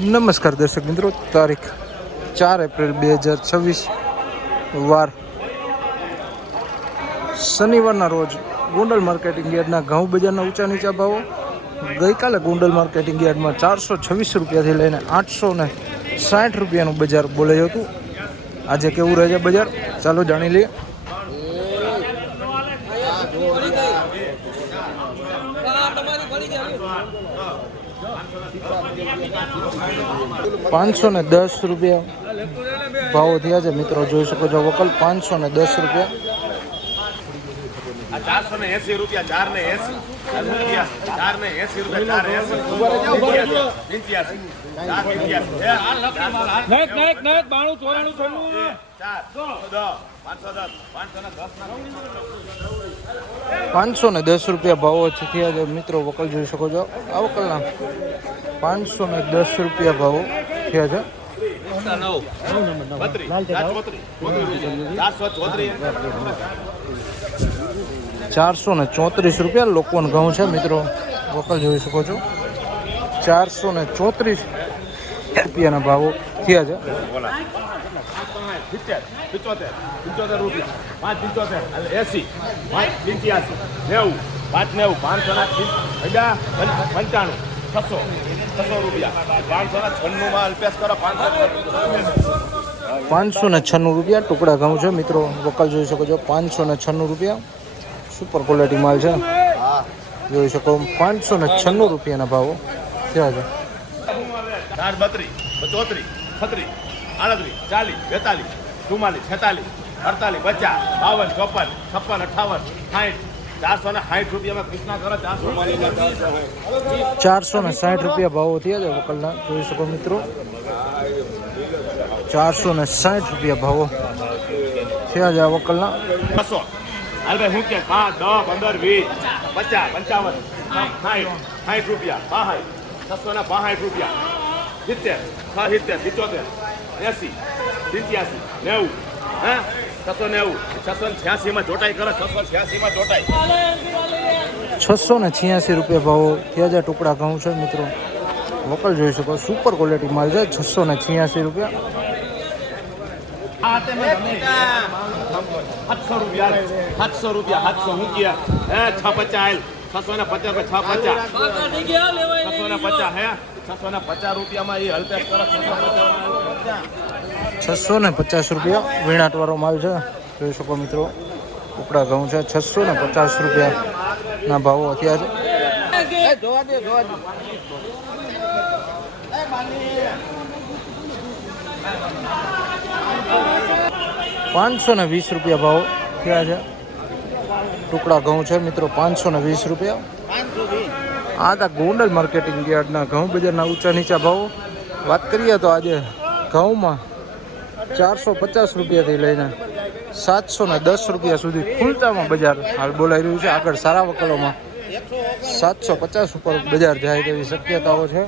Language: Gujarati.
નમસ્કાર દર્શક મિત્રો, તારીખ 4 એપ્રિલ 2026 વાર શનિવારના રોજ ગોંડલ માર્કેટિંગ યાર્ડના ઘઉં બજારના ઊંચા નીચા ભાવો. ગઈકાલે ગોંડલ માર્કેટિંગ યાર્ડમાં 426 રૂપિયાથી લઈને 860 રૂપિયાનું બજાર બોલાયું હતું. આજે કેવું રહે છે બજાર, ચાલો જાણી લઈએ. ₹510 ભાવો થયા છે મિત્રો, જોઈ શકો છો. વકલ ₹510. 480 રૂપિયા 480 ₹510 ભાવો થયા છે મિત્રો, વકલ જોઈ શકો છો. આ વકલના ₹510 ભાવો થયા છે. 434 રૂપિયા લોકવન ઘઉં છે મિત્રો, વકલ જોઈ શકો છો. 434 રૂપિયાના ભાવો થયા છે. 75 રૂપિયા 575 80 585 90 600 રૂપિયા 596 માં અલ્પેશ કરો. 596 રૂપિયા ટુકડા ઘઉં છે મિત્રો, વકલ જોઈ શકો છો. 596 રૂપિયા સુપર ક્વોલિટી માલ છે, જોઈ શકો. 596 રૂપિયાના ભાવો થયા છે. 32 34 36 38 40 42 44 46 48 50 52 53 54 55 58 460 રૂપિયામાં કૃષ્ણા કરો. 460 રૂપિયા ભાવો થયા છે વકલના, જોઈ શકો મિત્રો. 460 રૂપિયા ભાવો થયા છે આ વકલના. 200 હાલ ભાઈ હું કે 5 10 15 20 50 55 60 રૂપિયા 665 રૂપિયા 70 76 77 80 87 90 હા 690 686 માં જોટાઈ કરો. 686 માં જોટાઈ. 686 રૂપિયા ભાવો થયા છે ટુકડા ઘઉં છે મિત્રો, વકલ જોઈ શકો. સુપર ક્વોલિટી માલ છે. 686 રૂપિયા. 700 રૂપિયા 700 હું ગયા હે 650 650 650 હે 650 રૂપિયામાં એ હલપેશ કરો. 650 રૂપિયા વીણાટ વાળો માલ છે, જોઈ શકો મિત્રો. ટુકડા ઘઉં છે. 650 રૂપિયાના ભાવો થયા છે. 520 રૂપિયા ભાવ થયા છે ટુકડા ઘઉં છે મિત્રો. 520 રૂપિયા. આ હતા ગોંડલ માર્કેટિંગ યાર્ડના ઘઉં બજારના ઊંચા નીચા ભાવો. વાત કરીએ તો આજે ઘઉંમાં 450 રૂપિયાથી લઈને 710 રૂપિયા સુધી ખુલતામાં બજાર હાલ બોલાઈ રહ્યું છે. આગળ સારા વકલોમાં 750 ઉપર બજાર જાય તેવી શક્યતાઓ છે.